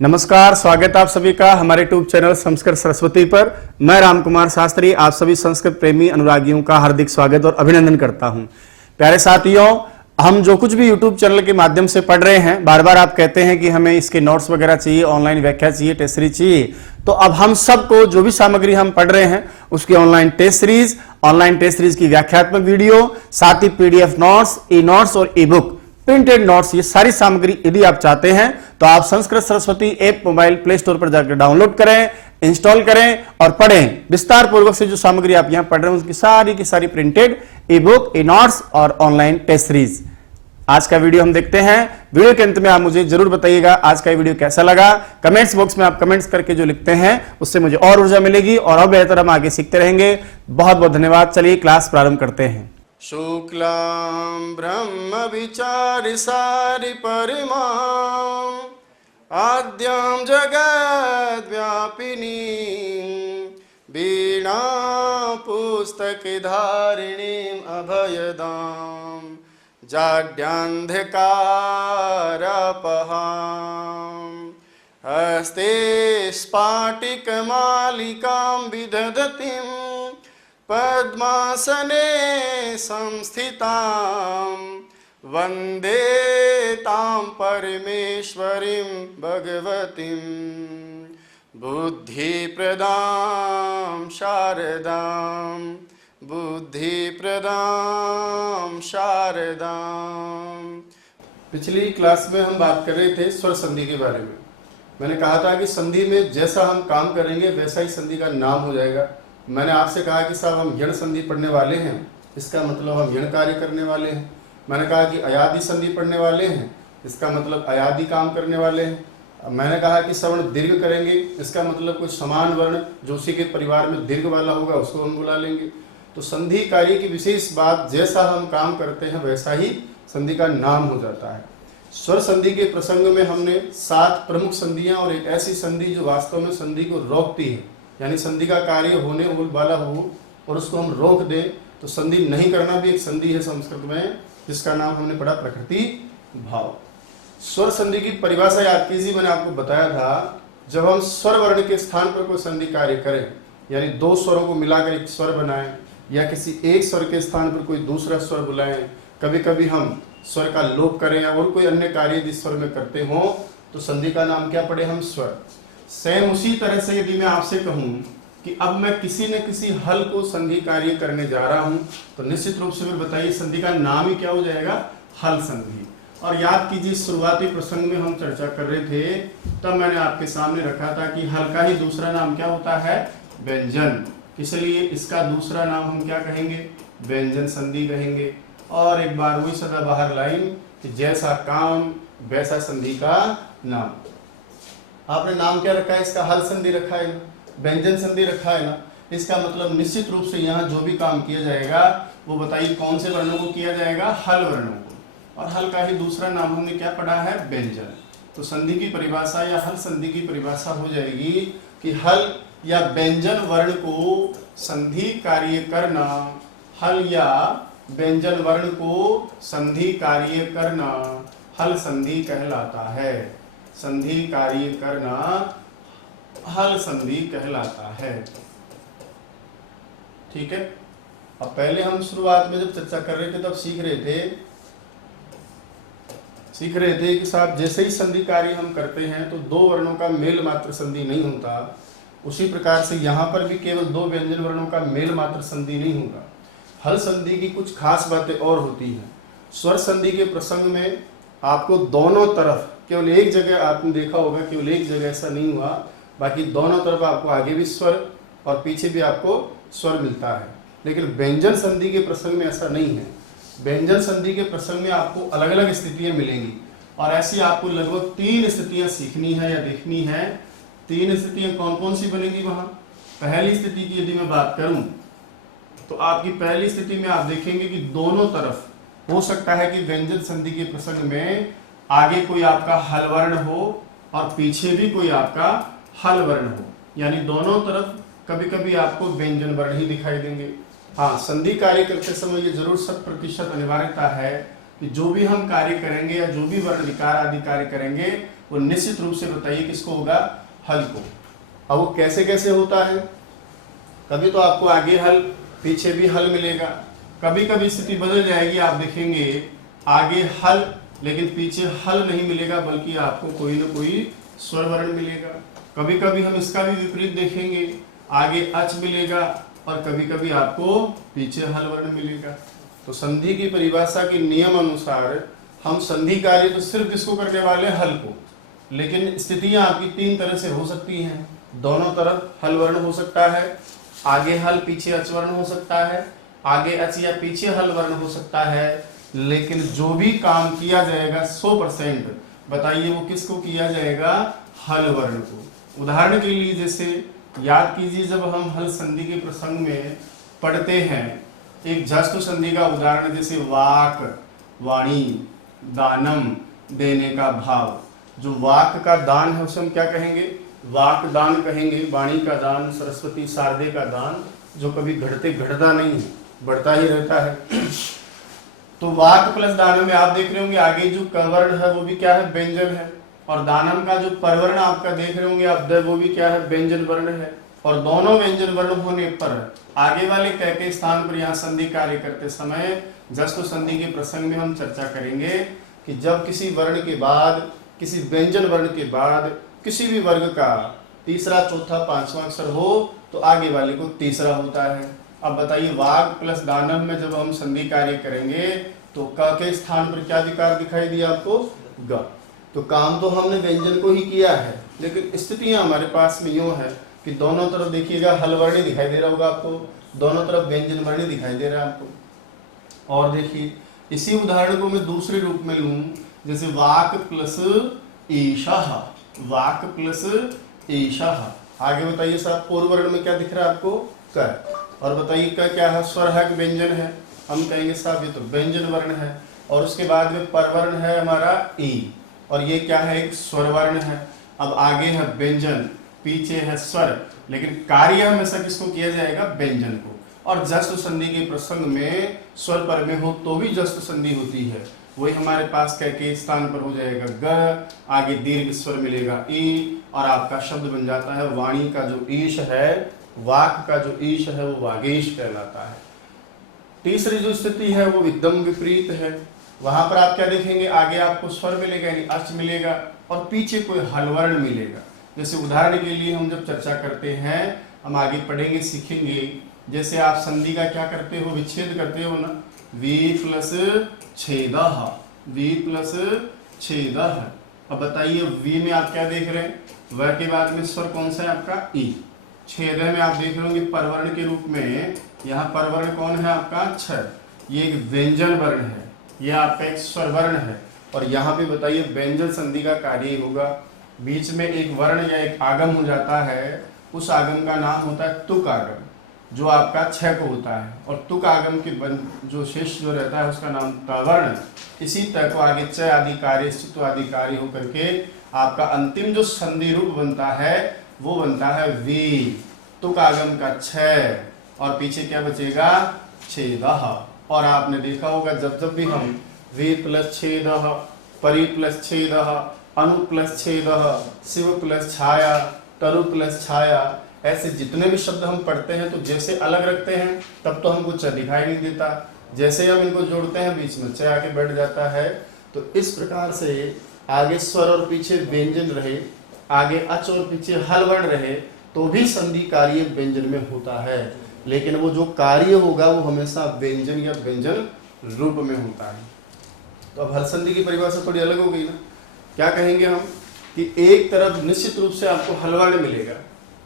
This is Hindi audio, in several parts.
नमस्कार, स्वागत आप सभी का हमारे यूट्यूब चैनल संस्कृत सरस्वती पर। मैं रामकुमार शास्त्री आप सभी संस्कृत प्रेमी अनुरागियों का हार्दिक स्वागत और अभिनंदन करता हूं। प्यारे साथियों, हम जो कुछ भी यूट्यूब चैनल के माध्यम से पढ़ रहे हैं, बार बार आप कहते हैं कि हमें इसके नोट्स वगैरह चाहिए, ऑनलाइन व्याख्या चाहिए, टेस्ट सीरीज चाहिए। तो अब हम सबको जो भी सामग्री हम पढ़ रहे हैं उसकी ऑनलाइन टेस्ट सीरीज की व्याख्यात्मक वीडियो, साथ ही पीडीएफ नोट्स, ई नोट्स और ई बुक, प्रिंटेड नोट्स, ये सारी सामग्री यदि आप चाहते हैं तो आप Sanskrit Saraswati app mobile play store पर जाकर डाउनलोड करें, इंस्टॉल करें और पढ़ें। विस्तार पूर्वक से जो सामग्री आप यहां पढ़ रहे हैं उसकी सारी की सारी प्रिंटेड, ई बुक, ई नोट्स और ऑनलाइन टेस्ट सीरीज। आज का वीडियो हम देखते हैं। वीडियो के अंत में आप मुझे जरूर बताइएगा आज का वीडियो कैसा लगा। कमेंट्स बॉक्स में आप कमेंट्स करके जो लिखते हैं उससे मुझे और ऊर्जा मिलेगी और बेहतर हम आगे सीखते रहेंगे। बहुत बहुत धन्यवाद। चलिए क्लास प्रारंभ करते हैं। शुक्लां ब्रह्म विचारि सारि परिमां आद्यां जगद्व्यापिनीं वीणा पुस्तकधारिणीं अभयदां जाड्यान्धकारापहां हस्ते स्फाटिकमालिकां विदधतीं पद्मासने संस्थितां वन्दे तां परमेश्वरीं भगवतीं बुद्धिप्रदां शारदां पिछली क्लास में हम बात कर रहे थे स्वर संधि के बारे में। मैंने कहा था कि संधि में जैसा हम काम करेंगे वैसा ही संधि का नाम हो जाएगा। मैंने आपसे कहा कि साहब हम यण संधि पढ़ने वाले हैं, इसका मतलब हम यण कार्य करने वाले हैं। मैंने कहा कि अयादि संधि पढ़ने वाले हैं, इसका मतलब अयादि काम करने वाले हैं। मैंने कहा कि सवर्ण दीर्घ करेंगे, इसका मतलब कुछ समान वर्ण जो उसी के परिवार में दीर्घ वाला होगा उसको हम बुला लेंगे। तो संधि कार्य की विशेष बात, जैसा हम काम करते हैं वैसा ही संधि का नाम हो जाता है। स्वर संधि के प्रसंग में हमने 7 प्रमुख संधियां और एक ऐसी संधि जो वास्तव में संधि को रोकती है, यानी संधि का कार्य होने वाला हो और उसको हम रोक दें तो संधि नहीं करना भी एक संधि है संस्कृत में, जिसका नाम हमने पढ़ा प्रकृति भाव। स्वर संधि की परिभाषा याद कीजिए, मैंने आपको बताया था जब हम स्वर वर्ण के स्थान पर कोई संधि कार्य करें, यानी 2 स्वरों को मिलाकर एक स्वर बनाएं या किसी एक स्वर के स्थान पर कोई दूसरा स्वर बुलाएं, कभी कभी हम स्वर का लोप करें और कोई अन्य कार्य जिस स्वर में करते हो तो संधि का नाम क्या पढ़े हम स्वर। सेम उसी तरह से यदि मैं आपसे कहूं कि अब मैं किसी न किसी हल को संधि कार्य करने जा रहा हूं तो निश्चित रूप से फिर बताइए संधि का नाम ही क्या हो जाएगा, हल संधि। और याद कीजिए शुरुआती प्रसंग में हम चर्चा कर रहे थे, तब मैंने आपके सामने रखा था कि हल का ही दूसरा नाम क्या होता है, व्यंजन। इसलिए इसका दूसरा नाम हम क्या कहेंगे, व्यंजन संधि कहेंगे। और एक बार वही सदाबहार लाइन कि जैसा काम वैसा संधि का नाम। आपने नाम क्या रखा है, इसका हल संधि रखा है ना, व्यंजन संधि रखा है ना। इसका मतलब निश्चित रूप से यहाँ जो भी काम किया जाएगा वो बताइए कौन से वर्णों को किया जाएगा, हल वर्णों को। और हल का ही दूसरा नाम हमने क्या पढ़ा है, व्यंजन। तो संधि की परिभाषा या हल संधि की परिभाषा हो जाएगी कि हल या व्यंजन वर्ण को संधि कार्य करना, हल या व्यंजन वर्ण को संधि कार्य करना हल संधि कहलाता है। संधि कार्य करना हल संधि कहलाता है। ठीक है। अब पहले हम शुरुआत में जब चर्चा कर रहे थे तब सीख रहे थे कि साहब जैसे ही संधि कार्य हम करते हैं तो 2 वर्णों का मेल मात्र संधि नहीं होता, उसी प्रकार से यहाँ पर भी केवल 2 व्यंजन वर्णों का मेल मात्र संधि नहीं होगा। हल संधि की कुछ खास बातें और होती हैं। स्वर संधि के प्रसंग में आपको दोनों तरफ, केवल एक जगह आपने देखा होगा, केवल एक जगह ऐसा नहीं हुआ, बाकी दोनों तरफ आपको आगे भी स्वर और पीछे भी आपको स्वर मिलता है। लेकिन व्यंजन संधि के प्रसंग में ऐसा नहीं है। व्यंजन संधि के प्रसंग में आपको अलग अलग स्थितियां मिलेंगी और ऐसी आपको लगभग 3 स्थितियां सीखनी है या देखनी है। 3 स्थितियां कौन कौन सी बनेगी वहां। पहली स्थिति की यदि मैं बात करूं तो आपकी पहली स्थिति में आप देखेंगे कि दोनों तरफ हो सकता है कि व्यंजन संधि के प्रसंग में आगे कोई आपका हल वर्ण हो और पीछे भी कोई आपका हल वर्ण हो, यानी दोनों तरफ कभी कभी आपको व्यंजन वर्ण ही दिखाई देंगे। हाँ, संधि कार्य करते समय ये जरूर 100% अनिवार्यता है कि जो भी हम कार्य करेंगे या जो भी वर्ण विकार आदि कार्य करेंगे वो निश्चित रूप से बताइए किसको होगा, हल को। अब वो कैसे कैसे होता है, कभी तो आपको आगे हल पीछे भी हल मिलेगा, कभी कभी स्थिति बदल जाएगी, आप देखेंगे आगे हल लेकिन पीछे हल नहीं मिलेगा बल्कि आपको कोई ना कोई स्वर वर्ण मिलेगा। कभी कभी हम इसका भी विपरीत देखेंगे, आगे अच मिलेगा और कभी कभी आपको पीछे हल वर्ण मिलेगा। तो संधि की परिभाषा के नियम अनुसार हम संधि कार्य तो सिर्फ किसको करने वाले, हल को, लेकिन स्थितियां आपकी 3 तरह से हो सकती हैं। दोनों तरफ हल वर्ण हो सकता है, आगे हल पीछे अच वर्ण हो सकता है, आगे अच या पीछे हल वर्ण हो सकता है, लेकिन जो भी काम किया जाएगा 100% बताइए वो किसको किया जाएगा, हल वर्ण को। उदाहरण के लिए जैसे याद कीजिए, जब हम हल संधि के प्रसंग में पढ़ते हैं एक जस्तु संधि का उदाहरण, जैसे वाक, वाणी, दानम, देने का भाव। जो वाक का दान है उसे हम क्या कहेंगे, वाक दान कहेंगे। वाणी का दान, सरस्वती शारदे का दान, जो कभी घटता नहीं है, बढ़ता ही रहता है। तो वाक प्लस दानम में आप देख रहे होंगे आगे जो कवर्ण है वो भी क्या है, व्यंजन है, और दानम का जो परवर्ण आपका देख रहे होंगे आप, वो भी क्या है, व्यंजन वर्ण है। और दोनों व्यंजन वर्ण होने पर आगे वाले क के स्थान पर यहाँ संधि कार्य करते समय जस्तु संधि के प्रसंग में हम चर्चा करेंगे कि जब किसी वर्ण के बाद, किसी व्यंजन वर्ण के बाद किसी भी वर्ग का तीसरा, चौथा, पांचवा अक्षर हो तो आगे वाले को तीसरा होता है। अब बताइए वाक प्लस दानम में जब हम संधि कार्य करेंगे तो क के स्थान पर क्या विकार दिखाई दिया आपको, ग। तो काम तो हमने व्यंजन को ही किया है, लेकिन स्थितियां हमारे पास में यूं है कि दोनों तरफ देखिएगा हल वर्ण दिखाई दे रहा होगा आपको, दोनों तरफ व्यंजन वर्ण दिखाई दे रहा है आपको। और देखिए इसी उदाहरण को मैं दूसरे रूप में लूं, जैसे वाक प्लस ईशः, वाक प्लस ईशः। आगे बताइए साहब पूर्व वर्ण में क्या दिख रहा है आपको, क। और बताइए क क्या है, स्वर है कि व्यंजन है, हम कहेंगे साहब ये तो व्यंजन वर्ण है। और उसके बाद में परवर्ण है हमारा ई, और ये क्या है, एक स्वर वर्ण है। अब आगे है व्यंजन, पीछे है स्वर, लेकिन कार्य हमेशा किसको किया जाएगा, व्यंजन को। और जस्तु संधि के प्रसंग में स्वर पर में हो तो भी जस्तु संधि होती है, वही हमारे पास क के स्थान पर हो जाएगा ग, आगे दीर्घ स्वर मिलेगा ई, और आपका शब्द बन जाता है वाणी का जो ईश है, वाक का जो ईश है वो वागेश कहलाता है। तीसरी जो स्थिति है वो एकदम विपरीत है, वहां पर आप क्या देखेंगे, आगे आपको स्वर मिलेगा यानी अच मिलेगा और पीछे कोई हल वर्ण मिलेगा। जैसे उदाहरण के लिए हम जब चर्चा करते हैं, हम आगे पढ़ेंगे सीखेंगे, जैसे आप संधि का क्या करते हो, विच्छेद करते हो ना, वी प्लस छेदः, वी प्लस छेदः। अब बताइए वी में आप क्या देख रहे हैं, व के बाद में स्वर कौन सा है आपका, ई। छेद में आप देख रहे होंगे परवर्ण के रूप में, यहाँ परवर्ण कौन है आपका, छ, ये एक व्यंजन वर्ण है, ये आपका एक स्वर वर्ण है। और यहाँ पे बताइए व्यंजन संधि का कार्य होगा, बीच में एक वर्ण या एक आगम हो जाता है, उस आगम का नाम होता है तुक आगम, जो आपका छ को होता है, और तुक आगम के जो शेष जो रहता है उसका नाम तवर्ण। इसी त को आगे च आदि कार्य, स्थित्व आदि कार्य होकर के आपका अंतिम जो संधि रूप बनता है वो बनता है वी, तुक आगम का छ, और पीछे क्या बचेगा, छेदः। और आपने देखा होगा जब जब भी हम वी प्लस छेदः, परि प्लस छेदः, अनु प्लस छेदः, शिव प्लस छाया, तरु प्लस छाया, ऐसे जितने भी शब्द हम पढ़ते हैं तो जैसे अलग रखते हैं तब तो हमको च दिखाई नहीं देता, जैसे हम इनको जोड़ते हैं बीच में च आके बैठ जाता है। तो इस प्रकार से आगे स्वर और पीछे व्यंजन रहे, आगे अच और पीछे हल वर्ण रहे तो भी संधि कार्य व्यंजन में होता है, लेकिन वो जो कार्य होगा वो हमेशा व्यंजन या व्यंजन रूप में होता है। तो अब हल संधि की परिभाषा थोड़ी अलग हो गई ना, क्या कहेंगे हम कि एक तरफ निश्चित रूप से आपको हल वर्ण मिलेगा,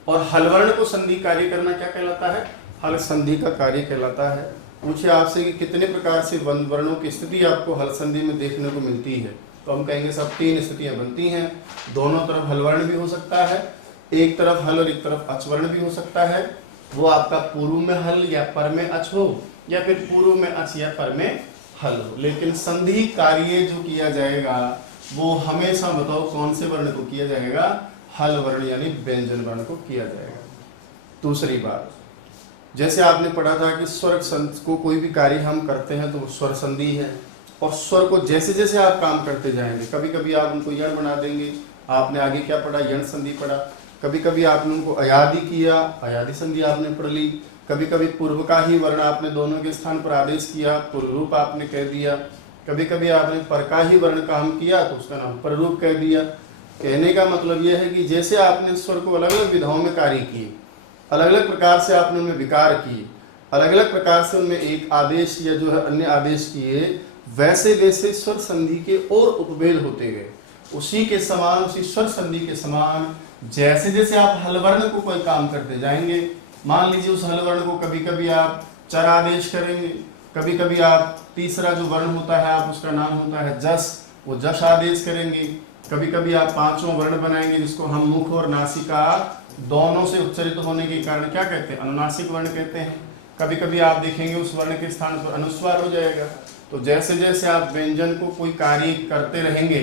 और हल वर्ण को संधि कार्य करना क्या कहलाता है, हल संधि का कार्य कहलाता है। पूछे आपसे कि कितने प्रकार से वर्णों की स्थिति आपको हल संधि में देखने को मिलती है, तो हम कहेंगे सब 3 स्थितियां बनती हैं। दोनों तरफ हल वर्ण भी हो सकता है, एक तरफ हल और एक तरफ अच वर्ण भी हो सकता है, वो आपका पूर्व में हल या पर में अच हो, या फिर पूर्व में अच या पर में हल हो। लेकिन संधि कार्य जो किया जाएगा वो हमेशा बताओ कौन से वर्ण को किया जाएगा, हल वर्ण यानी व्यंजन वर्ण को किया जाएगा। दूसरी बात, जैसे आपने पढ़ा था कि स्वर को कोई भी कार्य हम करते हैं तो वो स्वर संधि है, और स्वर को जैसे जैसे आप काम करते जाएंगे, कभी कभी आप उनको यण बना देंगे। आपने आगे क्या पढ़ा, यण संधि पढ़ा। कभी कभी आपने उनको अयादि किया, अयादि संधि आपने पढ़ ली। कभी कभी पूर्व का ही वर्ण आपने दोनों के स्थान पर आदेश किया, पूर्व रूप आपने कह दिया। कभी कभी आपने पर का ही वर्ण काम किया तो उसका नाम पर रूप कह दिया। कहने का मतलब यह है कि जैसे आपने स्वर को अलग अलग विधाओं में कार्य किए, अलग अलग प्रकार से आपने उनमें विकार किए, अलग अलग प्रकार से उनमें एक आदेश या जो है अन्य आदेश किए, वैसे वैसे स्वर संधि के और उपभेद होते गए। उसी के समान, उसी स्वर संधि के समान जैसे जैसे आप हल वर्ण को कोई काम करते जाएंगे, मान लीजिए उस हल वर्ण को कभी कभी आप चर आदेश करेंगे, कभी कभी आप तीसरा जो वर्ण होता है आप उसका नाम होता है जस, वो जस आदेश करेंगे। कभी कभी आप पांचों वर्ण बनाएंगे जिसको हम मुख और नासिका दोनों से उच्चरित होने के कारण क्या कहते हैं, अनुनासिक वर्ण कहते हैं। कभी कभी आप देखेंगे उस वर्ण के स्थान पर अनुस्वार हो जाएगा। तो जैसे जैसे आप व्यंजन को कोई कार्य करते रहेंगे,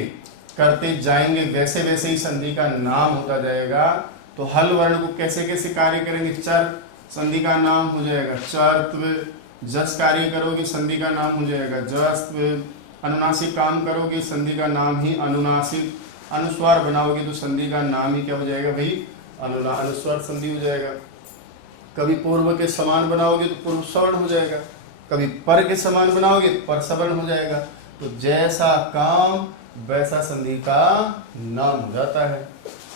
करते जाएंगे, वैसे वैसे ही संधि का नाम होता जाएगा। तो हल वर्ण को कैसे कैसे कार्य करेंगे, चर, संधि का नाम हो जाएगा चर्त्व। जस कार्य करोगे संधि का नाम हो जाएगा जस्त्व। अनुनासिक काम करोगे संधि का नाम ही अनुनासिक। अनुस्वार बनाओगे तो संधि का नाम ही क्या हो जाएगा भाई, अनुस्वार संधि हो जाएगा। कभी पूर्व के समान बनाओगे तो पूर्व सवर्ण हो जाएगा, कभी पर के समान बनाओगे पर सवर्ण हो जाएगा। तो जैसा काम वैसा संधि का नाम हो जाता है।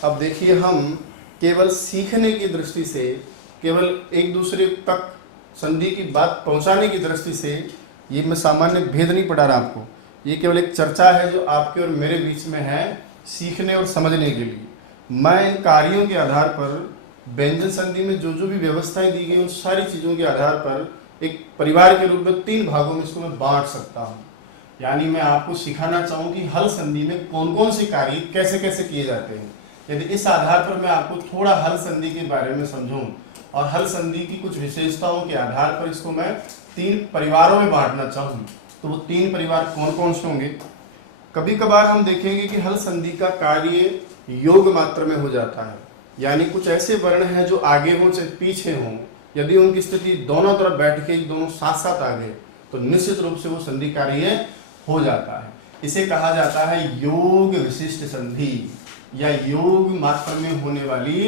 अब देखिए, हम केवल सीखने की दृष्टि से, केवल एक दूसरे तक संधि की बात पहुंचाने की दृष्टि से, ये मैं सामान्य भेद नहीं पढ़ा रहा आपको, ये केवल एक चर्चा है जो आपके और मेरे बीच में है सीखने और समझने के लिए। मैं इन कार्यों के आधार पर, व्यंजन संधि में जो जो भी व्यवस्थाएं दी गई उन सारी चीज़ों के आधार पर एक परिवार के रूप में 3 भागों में इसको मैं बांट सकता हूँ। यानी मैं आपको सिखाना चाहूँ कि हल संधि में कौन कौन से कार्य कैसे कैसे किए जाते हैं। यदि इस आधार पर मैं आपको थोड़ा हल संधि के बारे में समझूं और हल संधि की कुछ विशेषताओं के आधार पर इसको मैं 3 परिवारों में बांटना चाहूँ, तो वो 3 परिवार कौन कौन से होंगे। कभी कभार हम देखेंगे कि हल संधि का कार्य योग मात्र में हो जाता है, यानी कुछ ऐसे वर्ण हैं जो आगे हों चाहे पीछे हों, यदि उनकी स्थिति दोनों तरफ बैठ के दोनों साथ साथ आ गए तो निश्चित रूप से वो संधि कार्य हो जाता है। इसे कहा जाता है योग विशिष्ट संधि या योग मात्र में होने वाली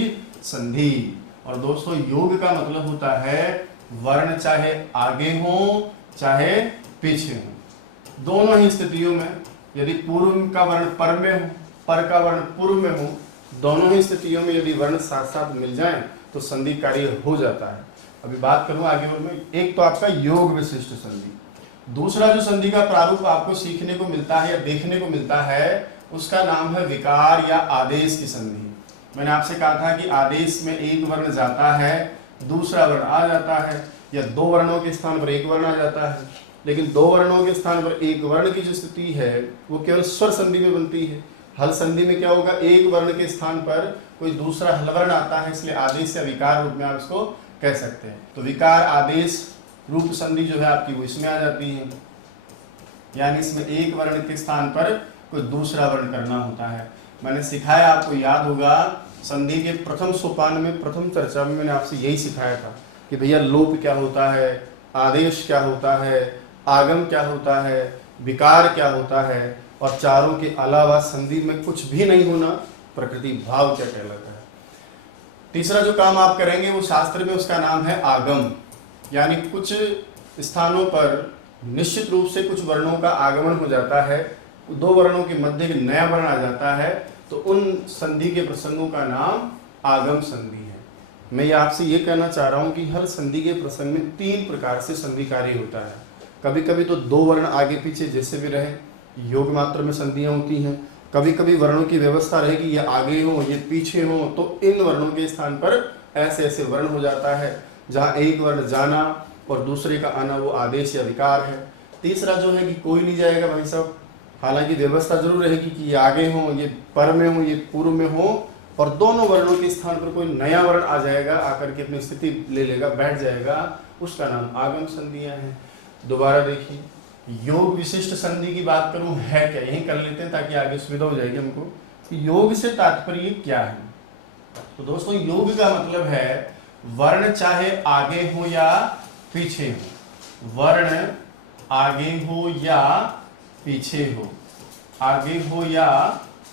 संधि। और दोस्तों, योग का मतलब होता है वर्ण चाहे आगे हो चाहे पीछे हो, दोनों ही स्थितियों में, यदि पूर्व का वर्ण पर में हो, पर का वर्ण पूर्व में हो, दोनों ही स्थितियों में यदि वर्ण साथ साथ मिल जाएं तो संधि कार्य हो जाता है। अभी बात करूं आगे और मैं, एक तो आपका योग विशिष्ट संधि, दूसरा जो संधि का प्रारूप आपको सीखने को मिलता है या देखने को मिलता है उसका नाम है विकार या आदेश की संधि। मैंने आपसे कहा था कि आदेश में एक वर्ण जाता है, दूसरा वर्ण आ जाता है, या 2 वर्णों के स्थान पर एक वर्ण आ जाता है। लेकिन 2 वर्णों के स्थान पर एक वर्ण की जो स्थिति है वो केवल स्वर संधि में बनती है। हल संधि में क्या होगा, एक वर्ण के स्थान पर कोई दूसरा हल वर्ण आता है, इसलिए आदेश या विकार रूप में आप इसको कह सकते हैं। तो विकार आदेश रूप संधि जो है आपकी वो इसमें आ जाती है, यानी इसमें एक वर्ण के स्थान पर कोई दूसरा वर्ण करना होता है। मैंने सिखाया, आपको याद होगा, संधि के प्रथम सोपान में, प्रथम चर्चा में मैंने आपसे यही सिखाया था कि भैया लोप क्या होता है, आदेश क्या होता है, आगम क्या होता है, विकार क्या होता है, और चारों के अलावा संधि में कुछ भी नहीं होना, प्रकृति भाव क्या कहलाता है। तीसरा जो काम आप करेंगे वो शास्त्र में उसका नाम है आगम, यानी कुछ स्थानों पर निश्चित रूप से कुछ वर्णों का आगमन हो जाता है, 2 वर्णों के मध्य एक नया वर्ण आ जाता है, तो उन संधि के प्रसंगों का नाम आगम संधि है। मैं ये आपसे ये कहना चाह रहा हूँ कि हर संधि के प्रसंग में 3 प्रकार से संधि कार्य होता है। कभी कभी तो 2 वर्ण आगे पीछे जैसे भी रहे, योग मात्र में संधियाँ होती हैं। कभी कभी वर्णों की व्यवस्था रहेगी, ये आगे हो ये पीछे हो, तो इन वर्णों के स्थान पर ऐसे ऐसे वर्ण हो जाता है, जहाँ एक वर्ण जाना और दूसरे का आना वो आदेश या विकार है। तीसरा जो है कि कोई नहीं जाएगा भाई साहब, हालांकि व्यवस्था जरूर रहेगी कि ये आगे हो, ये पर में हो, ये पूर्व में हो, और दोनों वर्णों के स्थान पर कोई नया वर्ण आ जाएगा, आकर के अपनी स्थिति ले लेगा, बैठ जाएगा, उसका नाम आगम संधियां हैं। दोबारा देखिए, योग विशिष्ट संधि की बात करूं है क्या, यही कर लेते हैं ताकि आगे सुविधा हो जाएगी हमको कि योग से तात्पर्य क्या है। तो दोस्तों, योग का मतलब है वर्ण चाहे आगे हो या पीछे हो, वर्ण आगे हो या पीछे हो, आगे हो या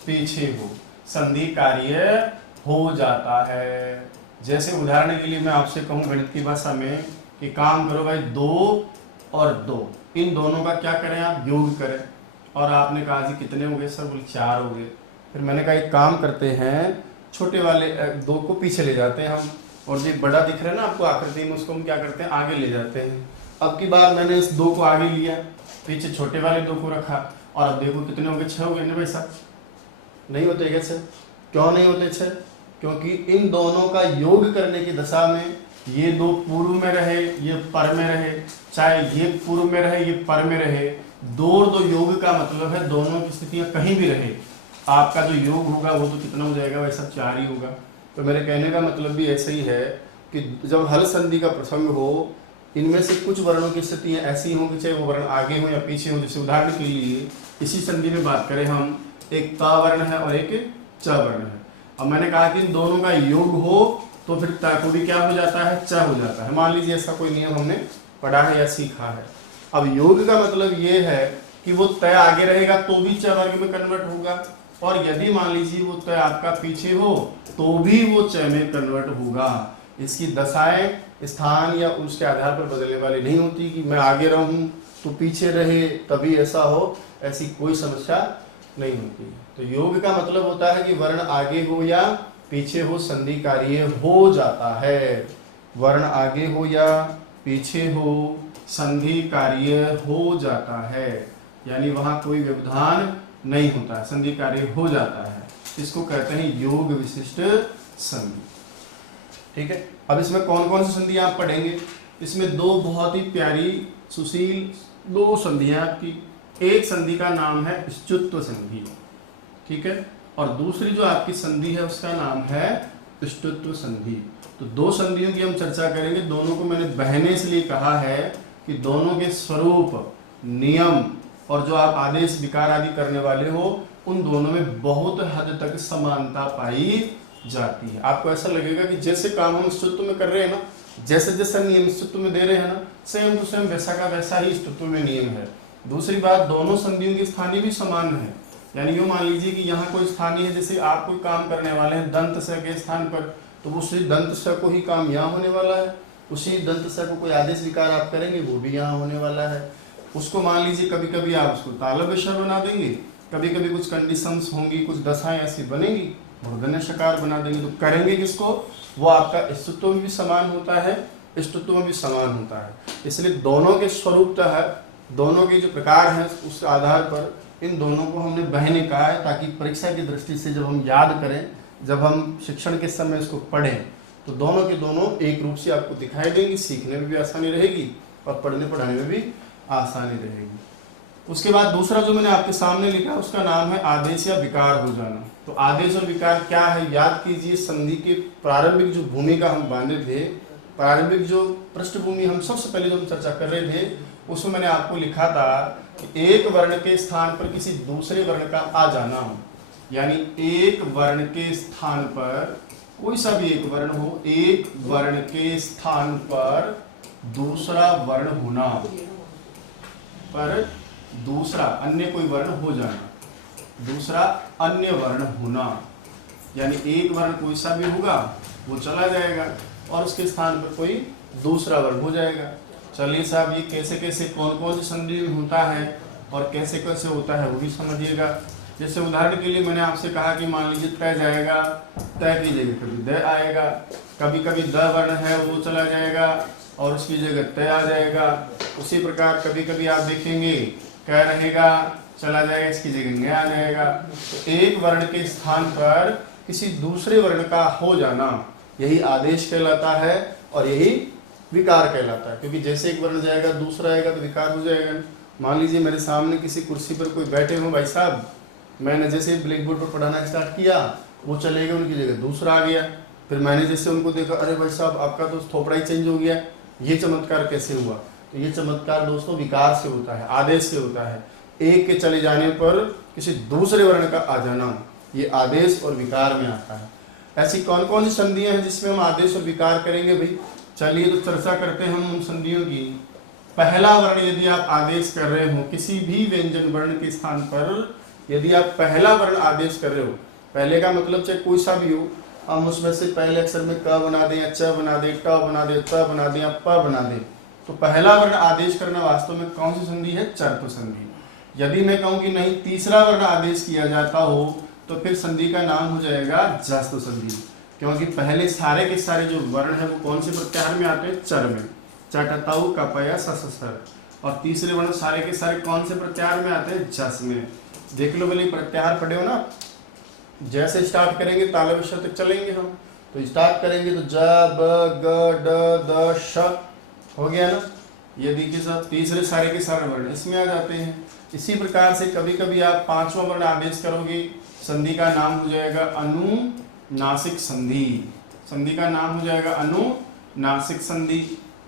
पीछे हो, संधि कार्य हो जाता है। जैसे उदाहरण के लिए मैं आपसे कहूं गणित की भाषा में कि काम करो भाई 2 और 2, इन दोनों का क्या करें आप, योग करें। और आपने कहा जी कितने हो गए सर, बोले 4 हो गए। फिर मैंने कहा एक काम करते हैं, छोटे वाले 2 को पीछे ले जाते हैं हम, और जो बड़ा दिख रहा है ना आपको आकृति में, उसको हम क्या करते हैं, आगे ले जाते हैं। अब की बार मैंने इस 2 को आगे लिया, पीछे छोटे वाले 2 को रखा, और अब देखो कितने हो गए, 6 हो गए ना भाई साहब। नहीं होते क्या 6? क्यों नहीं होते 6? क्योंकि इन दोनों का योग करने की दशा में ये 2 पूर्व में रहे, ये पर में रहे, चाहे ये पूर्व में रहे, ये पर में रहे, 2 और 2 योग का मतलब है दोनों की स्थितियां कहीं भी रहे, आपका जो योग होगा वो तो कितना हो जाएगा, वैसा 4 ही होगा। तो मेरे कहने का मतलब भी ऐसे ही है कि जब हल संधि का प्रसंग हो, इनमें से कुछ वर्णों की स्थितियां ऐसी हों कि चाहे वो वर्ण आगे हो या पीछे हो। जैसे उदाहरण के लिए इसी संधि में बात करें हम, एक त वर्ण है और एक च वर्ण है। अब मैंने कहा कि इन दोनों का योग हो तो फिर त को भी क्या हो जाता है, च हो जाता है। मान लीजिए ऐसा कोई नियम हमने पढ़ा है या सीखा है। अब योग का मतलब ये है कि वो तय आगे रहेगा तो भी च वर्ग में कन्वर्ट होगा, और यदि मान लीजिए वो तय आपका पीछे हो तो भी वो च में कन्वर्ट होगा। इसकी दशाएं स्थान या उसके आधार पर बदलने वाली नहीं होती कि मैं आगे रहूं तो पीछे रहे तभी ऐसा हो, ऐसी कोई समस्या नहीं होती। तो योग का मतलब होता है कि वर्ण आगे हो या पीछे हो, संधि कार्य हो जाता है। वर्ण आगे हो या पीछे हो, संधि कार्य हो जाता है, यानी वहां कोई व्यवधान नहीं होता, संधि कार्य हो जाता है। इसको कहते हैं योग विशिष्ट संधि। ठीक है, अब इसमें कौन कौन सी संधियां आप पढ़ेंगे? इसमें 2 बहुत ही प्यारी सुशील 2 संधियां आपकी। एक संधि का नाम है स्तुत्व संधि, ठीक है, और दूसरी जो आपकी संधि है उसका नाम है स्तुत्व संधि। तो 2 संधियों की हम चर्चा करेंगे। दोनों को मैंने बहने इसलिए कहा है कि दोनों के स्वरूप, नियम और जो आप आदेश विकार आदि करने वाले हो, उन दोनों में बहुत हद तक समानता पाई जाती है। आपको ऐसा लगेगा कि जैसे काम हम स्तुत्व में कर रहे हैं ना, जैसे जैसा नियम स्तुत्व में दे रहे हैं ना, सेम टू सेम वैसा का वैसा ही स्तुत्व में नियम है। दूसरी बात, दोनों संधियों की स्थानीय भी समान है। यानी यूँ मान लीजिए कि यहाँ कोई स्थानीय है, जैसे आप कोई काम करने वाले हैं दंत स के स्थान पर, तो उसी दंत स को ही काम यहाँ होने वाला है। उसी दंत स को कोई आदेश विकार आप करेंगे वो भी यहाँ होने वाला है। उसको मान लीजिए कभी कभी आप उसको तालव्य श बना देंगे, कभी कभी कुछ कंडीशंस होंगी, कुछ दशाएं ऐसी बनेंगी, मूर्धन्य शकार बना देंगे। तो करेंगे किसको? वो आपका स्तुत्व में भी समान होता है, स्तुत्व में भी समान होता है। इसलिए दोनों के स्वरूप है, दोनों के जो प्रकार हैं उस आधार पर इन दोनों को हमने बहने कहा है, ताकि परीक्षा की दृष्टि से जब हम याद करें, जब हम शिक्षण के समय इसको पढ़ें, तो दोनों के दोनों एक रूप से आपको दिखाई देंगी, सीखने में भी आसानी रहेगी और पढ़ने पढ़ाने में भी आसानी रहेगी। उसके बाद दूसरा जो मैंने आपके सामने लिखा उसका नाम है आदेश या विकार हो जाना। तो आदेश और विकार क्या है, याद कीजिए। संधि के प्रारंभिक जो भूमिका हम बांधे थे, प्रारंभिक जो पृष्ठभूमि हम सबसे पहले जो हम चर्चा कर रहे थे, उसमें मैंने आपको लिखा था कि एक वर्ण के स्थान पर किसी दूसरे वर्ण का आ जाना हो, यानी एक वर्ण के स्थान पर कोई सा भी एक वर्ण हो, एक वर्ण के स्थान पर दूसरा वर्ण होना, पर दूसरा अन्य कोई वर्ण हो जाना, दूसरा अन्य वर्ण होना, यानी एक वर्ण कोई सा भी होगा वो चला जाएगा और उसके स्थान पर कोई दूसरा वर्ण हो जाएगा। चलिए साहब, ये कैसे कैसे कौन कौन सी संधि में होता है और कैसे कैसे होता है वो भी समझिएगा। जैसे उदाहरण के लिए मैंने आपसे कहा कि मान लीजिए तय जाएगा, तय की जगह कभी द आएगा, कभी कभी द वर्ण है वो चला जाएगा और उसकी जगह तय आ जाएगा। उसी प्रकार कभी कभी आप देखेंगे कह रहेगा चला जाएगा, इसकी जगह न्याय आ जाएगा। तो एक वर्ण के स्थान पर किसी दूसरे वर्ण का हो जाना यही आदेश कहलाता है और यही विकार कहलाता है। क्योंकि जैसे एक वर्ण जाएगा दूसरा आएगा तो विकार हो जाएगा। मान लीजिए मेरे सामने किसी कुर्सी पर कोई बैठे हो भाई साहब, मैंने जैसे ब्लैक बोर्ड पर पढ़ाना स्टार्ट किया वो चले गए, उनकी जगह दूसरा आ गया। फिर मैंने जैसे उनको देखा, अरे भाई साहब आपका तो थोपड़ा ही चेंज हो गया, ये चमत्कार कैसे हुआ? तो ये चमत्कार दोस्तों विकार से होता है, आदेश से होता है। एक के चले जाने पर किसी दूसरे वर्ण का आ जाना ये आदेश और विकार में आता है। ऐसी कौन कौन सी संधियां हैं जिसमें हम आदेश और विकार करेंगे भाई? चलिए तो चर्चा करते हैं हम उन संधियों की। पहला वर्ण यदि आप आदेश कर रहे हो किसी भी व्यंजन वर्ण के स्थान पर, यदि आप पहला वर्ण आदेश कर रहे हो, पहले का मतलब चाहे कोई सा भी हो, हम उसमें से पहले अक्षर में क बना दें या च बना दें, ट बना दें, त बना दें या प बना दें, तो पहला वर्ण आदेश करना वास्तव में कौन सी संधि है? चर्त संधि। यदि मैं कहूं कि नहीं तीसरा वर्ण आदेश किया जाता हो तो फिर संधि का नाम हो जाएगा जस्त संधि, क्योंकि पहले सारे के सारे जो वर्ण है वो कौन से प्रत्याहार में आते हैं? चर में, चटताऊ कपया सससर। और तीसरे वर्ण सारे के सारे कौन से प्रत्याहार में आते हैं? जस में। देख लो भले प्रत्याहार पढ़े हो ना, जैसे स्टार्ट करेंगे तालव्य तक चलेंगे हम। तो स्टार्ट करेंगे तो ज ब ग ड द श हो गया ना, ये देखिए सब तीसरे सारे के सारे वर्ण इसमें आ जाते हैं। इसी प्रकार से कभी कभी आप पांचवा वर्ण आदेश करोगे, संधि का नाम हो जाएगा अनुनासिक संधि। संधि का नाम हो जाएगा अनुनासिक संधि।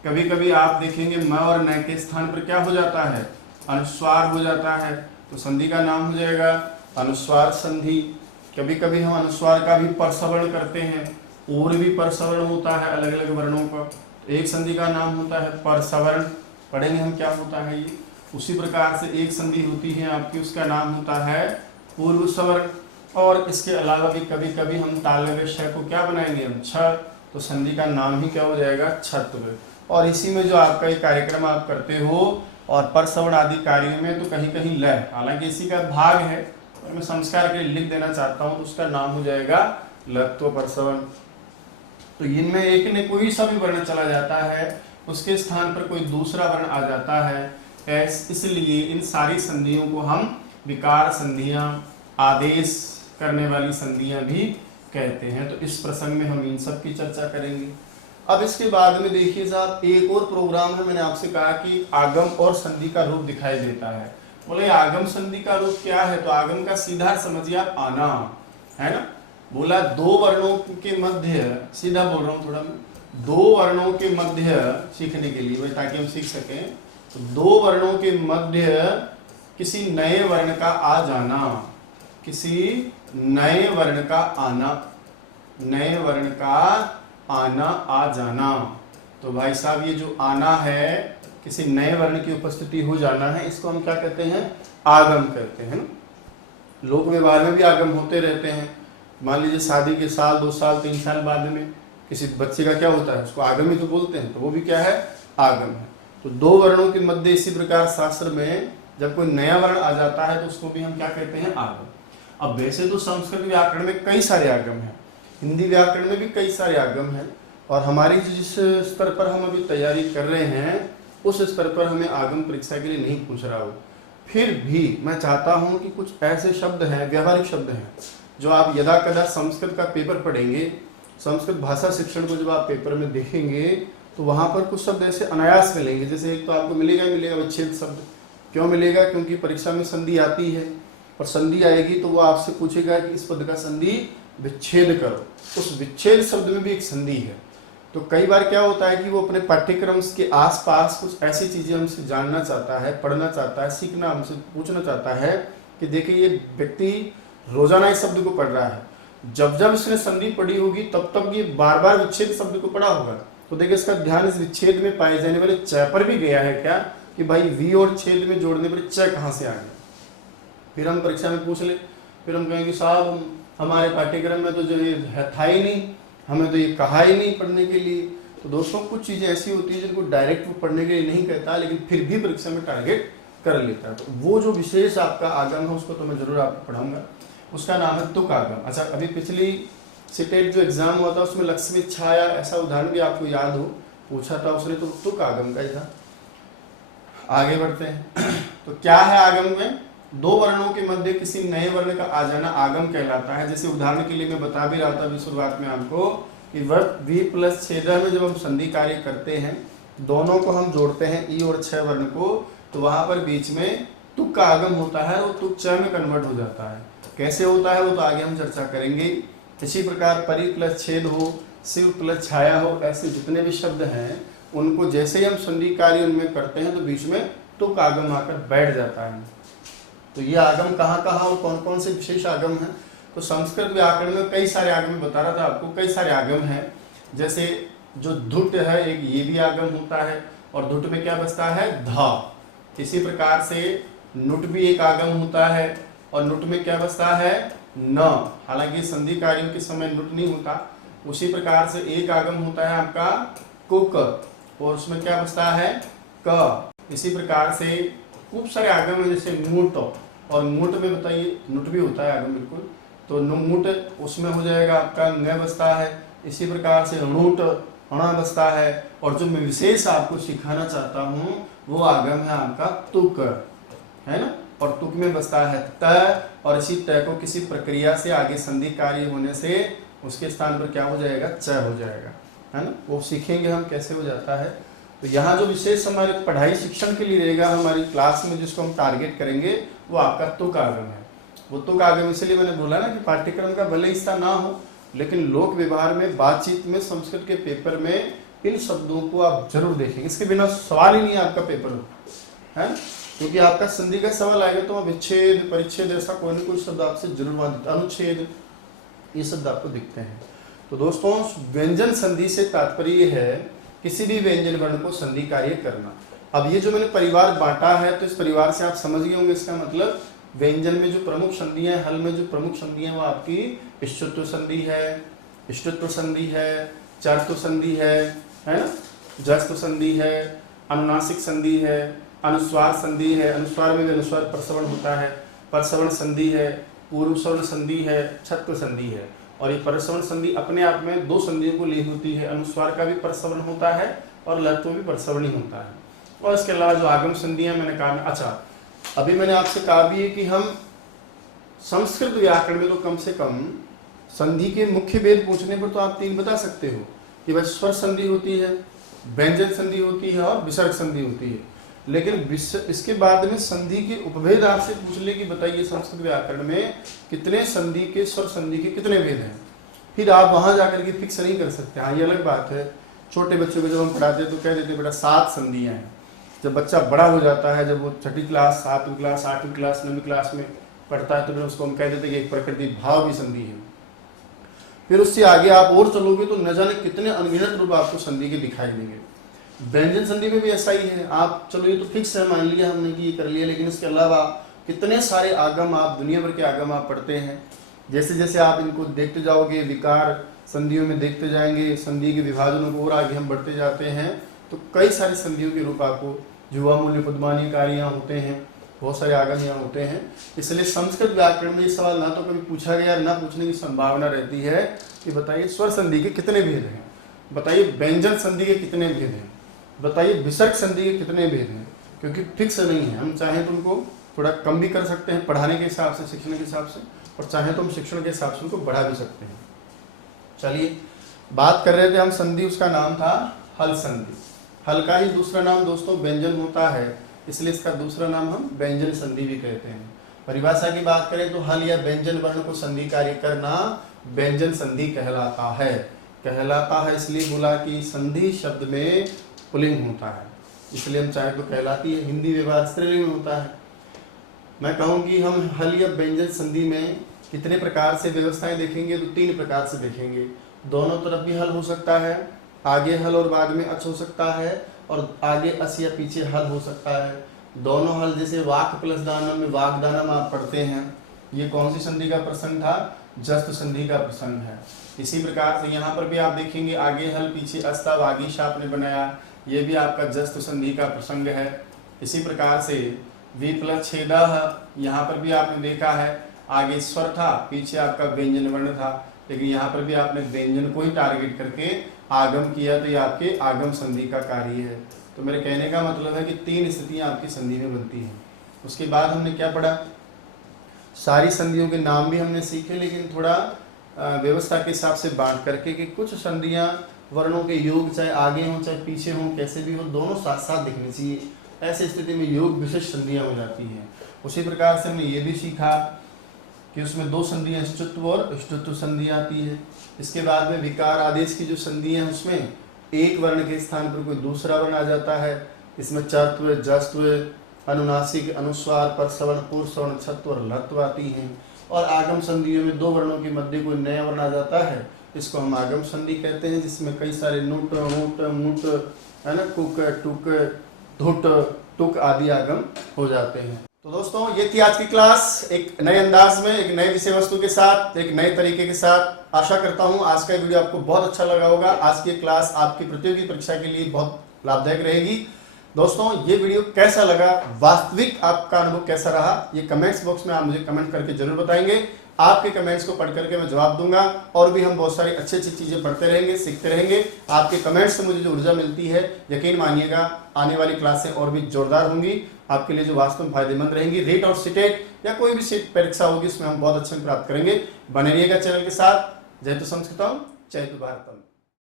कभी कभी आप देखेंगे म और न के स्थान पर क्या हो जाता है? अनुस्वार हो जाता है, तो संधि का नाम हो जाएगा अनुस्वार संधि। कभी कभी हम अनुस्वार का भी परसवर्ण करते हैं, और भी परसवर्ण होता है अलग अलग वर्णों का, एक संधि का नाम होता है परसवर्ण। पढ़ेंगे हम क्या होता है ये। उसी प्रकार से एक संधि होती है आपकी, उसका नाम होता है पूर्व सवर्ण। और इसके अलावा भी कभी कभी हम तालव्य श को क्या बनाएंगे? हम छ, तो संधि का नाम ही क्या हो जाएगा? छत्व। और इसी में जो आपका ये कार्यक्रम आप करते हो और परसवर्ण आदि कार्यों में तो कहीं कहीं ल, हालांकि इसी का भाग है, और मैं संस्कार के लिए लिख देना चाहता हूँ, तो उसका नाम हो जाएगा लत्व परसवर्ण। तो इनमें एक ने कोई सा भी वर्ण चला जाता है, उसके स्थान पर कोई दूसरा वर्ण आ जाता है, इसलिए इन सारी संधियों को हम विकार संधियां, आदेश करने वाली संधियां भी कहते हैं। तो इस प्रसंग में हम इन सब की चर्चा करेंगे। अब इसके बाद में देखिए साहब, एक और प्रोग्राम है, मैंने आपसे कहा कि आगम और संधि का रूप दिखाई देता है। बोले आगम संधि का रूप क्या है? तो आगम का सीधा समझिए आप आना है ना। बोला दो वर्णों के मध्य, सीधा बोल रहा हूँ थोड़ा मैं, दो वर्णों के मध्य सीखने के लिए भाई, ताकि हम सीख सकें। तो दो वर्णों के मध्य किसी नए वर्ण का आ जाना, किसी नए वर्ण का आना, नए वर्ण का आना आ जाना। तो भाई साहब ये जो आना है, किसी नए वर्ण की उपस्थिति हो जाना है, इसको हम क्या कहते हैं? आगम कहते हैं ना। लोक व्यवहार में भी आगम होते रहते हैं। मान लीजिए शादी के साल, 2 साल, 3 साल बाद में किसी बच्चे का क्या होता है, उसको आगम ही तो बोलते हैं, तो वो भी क्या है? आगम है। तो दो वर्णों के मध्य इसी प्रकार शास्त्र में जब कोई नया वर्ण आ जाता है तो उसको भी हम क्या कहते हैं? आगम। अब वैसे तो संस्कृत व्याकरण में कई सारे आगम हैं, हिंदी व्याकरण में भी कई सारे आगम हैं, और हमारी जिस स्तर पर हम अभी तैयारी कर रहे हैं उस स्तर पर हमें आगम परीक्षा के लिए नहीं पूछ रहा हो। फिर भी मैं चाहता हूं कि कुछ ऐसे शब्द हैं, व्यावहारिक शब्द हैं, जो आप यदा कदा संस्कृत का पेपर पढ़ेंगे, संस्कृत भाषा शिक्षण को जब आप पेपर में देखेंगे तो वहां पर कुछ शब्द ऐसे अनायास मिलेंगे। जैसे एक तो आपको मिलेगा ही मिलेगा विच्छेद शब्द। क्यों मिलेगा? क्योंकि परीक्षा में संधि आती है, और संधि आएगी तो वो आपसे पूछेगा कि इस पद का संधि विच्छेद करो। उस विच्छेद शब्द में भी एक संधि है। तो कई बार क्या होता है कि वो अपने पाठ्यक्रम के आसपास कुछ ऐसी चीजें हमसे जानना चाहता है, पढ़ना चाहता है, सीखना हमसे पूछना चाहता है कि देखिए ये व्यक्ति रोजाना इस शब्द को पढ़ रहा है, जब जब इसने संधि पढ़ी होगी तब तब ये बार बार विच्छेद शब्द को पढ़ा होगा, तो देखिए इसका ध्यान इस विच्छेद में पाए जाने वाले च पर भी गया है क्या, कि भाई वी और छेद में जोड़ने पर च कहाँ से आ गया। फिर हम परीक्षा में पूछ ले, फिर हम कहेंगे साहब हमारे पाठ्यक्रम में तो जो ये था ही नहीं, हमें तो ये कहा ही नहीं पढ़ने के लिए। तो दोस्तों कुछ चीज़ें ऐसी होती है जिनको डायरेक्ट वो पढ़ने के लिए नहीं कहता, लेकिन फिर भी परीक्षा में टारगेट कर लेता है। तो वो जो विशेष आपका आगम है उसको तो मैं जरूर आपको पढ़ाऊंगा, उसका नाम है तुक आगम। अच्छा, अभी पिछली सीटेट जो एग्जाम हुआ था उसमें लक्ष्मी छाया ऐसा उदाहरण भी आपको याद हो, पूछा था उसने, तो तुक आगम का ही था। आगे बढ़ते हैं। तो क्या है आगम में? दो वर्णों के मध्य किसी नए वर्ण का आ जाना आगम कहलाता है। जैसे उदाहरण के लिए मैं बता भी रहा था अभी शुरुआत में आपको कि वी प्लस छेदा में जब हम संधि कार्य करते हैं, दोनों को हम जोड़ते हैं ई और छ वर्ण को, तो वहां पर बीच में तुक का आगम होता है, वो तुक च में कन्वर्ट हो जाता है। कैसे होता है वो तो आगे हम चर्चा करेंगे। इसी प्रकार परि प्लस छेद हो, शिव प्लस छाया हो, ऐसे जितने भी शब्द हैं उनको जैसे ही हम संधि कार्य उनमें करते हैं तो बीच में तुक आगम आकर बैठ जाता है। तो ये आगम कहाँ कहाँ और कौन कौन से विशेष आगम हैं, तो संस्कृत व्याकरण में कई सारे आगम, बता रहा था आपको, कई सारे आगम हैं। जैसे जो धुट है, एक ये भी आगम होता है, और धुट में क्या बचता है, धा। इसी प्रकार से नुट भी एक आगम होता है, और नुट में क्या बचता है, न। हालांकि संधि कार्यों के समय नुट नहीं होता। उसी प्रकार से एक आगम होता है आपका कुक, और उसमें क्या बचता है, क। इसी प्रकार से खूब सारे आगम हैं, जैसे मूट, और मूट में बताइए नुट भी होता है आगम बिल्कुल, तो नुमुट उसमें हो जाएगा आपका न बचता है। इसी प्रकार से णुट, अणा बचता है। और जो मैं विशेष आपको सिखाना चाहता हूँ वो आगम है आपका तुक, है ना, और तुक में बचता है त, और इसी त को किसी प्रक्रिया से आगे संधि कार्य होने से उसके स्थान पर क्या हो जाएगा, च हो जाएगा, है ना। वो सीखेंगे हम कैसे हो जाता है। तो यहाँ जो विशेष हमारे पढ़ाई शिक्षण के लिए रहेगा हमारी क्लास में, जिसको हम टारगेट करेंगे, वो आपका तुक आगम है। वो तुक आगम इसलिए मैंने बोला ना कि पाठ्यक्रम का भले हिस्सा ना हो, लेकिन लोक व्यवहार में, बातचीत में, संस्कृत के पेपर में इन शब्दों को आप जरूर देखेंगे। इसके बिना सवाल ही नहीं है आपका पेपर में, है, क्योंकि आपका संधि का सवाल आएगा तो विच्छेद, परिच्छेद, ऐसा कोई ना कोई शब्द आपसे जरूर वहां दिखता, अनुच्छेद, ये शब्द आपको दिखते हैं। तो दोस्तों, व्यंजन संधि से तात्पर्य है किसी भी व्यंजन वर्ण को संधि कार्य करना। अब ये जो मैंने परिवार बांटा है, तो इस परिवार से आप समझ गए होंगे इसका मतलब। व्यंजन में जो प्रमुख संधियां हैं, हल में जो प्रमुख संधियां, वो आपकी इष्टत्व संधि है, इष्टत्व संधि है, चरत्व संधि है ना, जस्तु संधि है, अनुनासिक संधि है, अनुस्वार संधि है, अनुस्वार में भी अनुस्वार प्रसवण होता है, परसवण संधि है, पूर्व सवर्ण संधि है, छत्व संधि है। और ये परसवण संधि अपने आप में दो संधियों को ली होती है, अनुस्वार का भी परसवण होता है और लत्व भी परसवण ही होता है। और इसके अलावा जो आगम संधियां मैंने कहा, अच्छा अभी मैंने आपसे कहा भी है कि हम संस्कृत व्याकरण में तो कम से कम संधि के मुख्य भेद पूछने पर तो आप 3 बता सकते हो कि भाई स्वर संधि होती है, व्यंजन संधि होती है और विसर्ग संधि होती है। लेकिन इसके बाद में संधि के उपभेद आपसे पूछ ले कि बताइए संस्कृत व्याकरण में कितने संधि के, स्वर संधि के कितने भेद हैं, फिर आप वहां जाकर के फिक्स नहीं कर सकते। हाँ, ये अलग बात है, छोटे बच्चों को जब हम पढ़ाते हैं तो कह देते बेटा 7 संधियां हैं। जब बच्चा बड़ा हो जाता है, जब वो 6ठी क्लास, 7वीं क्लास, 8वीं क्लास, 9वीं क्लास में पढ़ता है, तो फिर उसको हम कह देते हैं कि एक प्रकृति भाव की संधि है। फिर उससे आगे आप और चलोगे तो न जाने कितने अनगिनत रूप आपको संधि के दिखाई देंगे। व्यंजन संधि में भी ऐसा ही है। आप चलो ये तो फिक्स है, मान लिया हमने कि ये कर लिया, लेकिन इसके अलावा कितने सारे आगम, आप दुनिया भर के आगम आप पढ़ते हैं। जैसे जैसे आप इनको देखते जाओगे, विकार संधियों में देखते जाएंगे, संधि के विभाजनों को और आगे हम बढ़ते जाते हैं, तो कई सारे संधियों के रूप आपको जुवा मूल्य पद्मानी कार्य यहाँ होते हैं, बहुत सारे आगम यहाँ होते हैं। इसलिए संस्कृत व्याकरण में ये सवाल ना तो कभी पूछा गया, ना पूछने की संभावना रहती है कि बताइए स्वर संधि के कितने भेद हैं, बताइए व्यंजन संधि के कितने भेद हैं, बताइए विसर्ग संधि के कितने भेद हैं, क्योंकि फिक्स नहीं है। हम चाहें तो उनको थोड़ा कम भी कर सकते हैं पढ़ाने के हिसाब से, शिक्षण के हिसाब से, और चाहें तो हम शिक्षण के हिसाब से उनको बढ़ा भी सकते हैं। चलिए, बात कर रहे थे हम संधि, उसका नाम था हल संधि। हल का ही दूसरा नाम दोस्तों व्यंजन होता है, इसलिए इसका दूसरा नाम हम व्यंजन संधि भी कहते हैं। परिभाषा की बात करें तो हल या व्यंजन वर्ण को संधि कार्य करना व्यंजन संधि कहलाता है। कहलाता है इसलिए बोला कि संधि शब्द में पुल्लिंग होता है, इसलिए हम चाहे तो कहलाती है। हिंदी व्यवहार स्त्रीलिंग में होता है। मैं कहूँ कि हम हल या व्यंजन संधि में कितने प्रकार से व्यवस्थाएं देखेंगे, तो 3 प्रकार से देखेंगे। दोनों तरफ भी हल हो सकता है, आगे हल और बाद में अच हो सकता है, और आगे अस या पीछे हल हो सकता है। दोनों हल, जैसे वाक प्लस दानम में वागदानम आप पढ़ते हैं, ये कौन सी संधि का प्रसंग था, जस्त संधि का प्रसंग है। इसी प्रकार से यहाँ पर भी आप देखेंगे आगे हल पीछे अस्ता वागीश आपने बनाया, ये भी आपका जस्त संधि का प्रसंग है। इसी प्रकार से वी प्लस छेदा, यहाँ पर भी आपने देखा है आगे स्वर था, पीछे आपका व्यंजन वर्ण था, लेकिन यहाँ पर भी आपने व्यंजन को ही टारगेट करके आगम किया, तो ये आपके आगम संधि का कार्य है। तो मेरे कहने का मतलब है कि 3 स्थितियां आपकी संधि में बनती हैं। उसके बाद हमने क्या पढ़ा, सारी संधियों के नाम भी हमने सीखे, लेकिन थोड़ा व्यवस्था के हिसाब से बांट करके कि कुछ संधियां वर्णों के योग चाहे आगे हों चाहे पीछे हों, कैसे भी हो, दोनों साथ साथ दिखनी चाहिए। ऐसी स्थिति में योग विशेष संधियां हो जाती हैं। उसी प्रकार से हमने ये भी सीखा कि उसमें 2 संधियां इष्टत्व और इष्टत्व संधि आती है। इसके बाद में विकार आदेश की जो संधि है उसमें एक वर्ण के स्थान पर कोई दूसरा वर्ण आ जाता है। इसमें चरत्व, जस्तव, अनुनासिक, अनुस्वार, परसवर्ण, पूर्वसवर्ण, छत्व और लत्व आती हैं। और आगम संधियों में 2 वर्णों के मध्य कोई नया वर्ण आ जाता है, इसको हम आगम संधि कहते हैं, जिसमें कई सारे नुट ऊट मुट है ना, कुक टुक धुट टुक आदि आगम हो जाते हैं। तो दोस्तों ये थी आज की क्लास, एक नए अंदाज में, एक नए विषय वस्तु के साथ, एक नए तरीके के साथ। आशा करता हूं आज का वीडियो आपको बहुत अच्छा लगा होगा। आज की क्लास आपकी प्रतियोगी परीक्षा के लिए बहुत लाभदायक रहेगी। दोस्तों ये वीडियो कैसा लगा, वास्तविक आपका अनुभव कैसा रहा, ये कमेंट्स बॉक्स में आप मुझे कमेंट करके जरूर बताएंगे। आपके कमेंट्स को पढ़ करके मैं जवाब दूंगा, और भी हम बहुत सारी अच्छी अच्छी चीजें पढ़ते रहेंगे, सीखते रहेंगे। आपके कमेंट्स से मुझे जो ऊर्जा मिलती है, यकीन मानिएगा आने वाली क्लासें और भी जोरदार होंगी, आपके लिए जो वास्तव में फायदेमंद रहेंगी। रीट और सीटेट या कोई भी सीट परीक्षा होगी उसमें हम बहुत अच्छे प्राप्त करेंगे। बने रहिएगा चैनल के साथ। जय तो संस्कृतम, जय तो भारतम।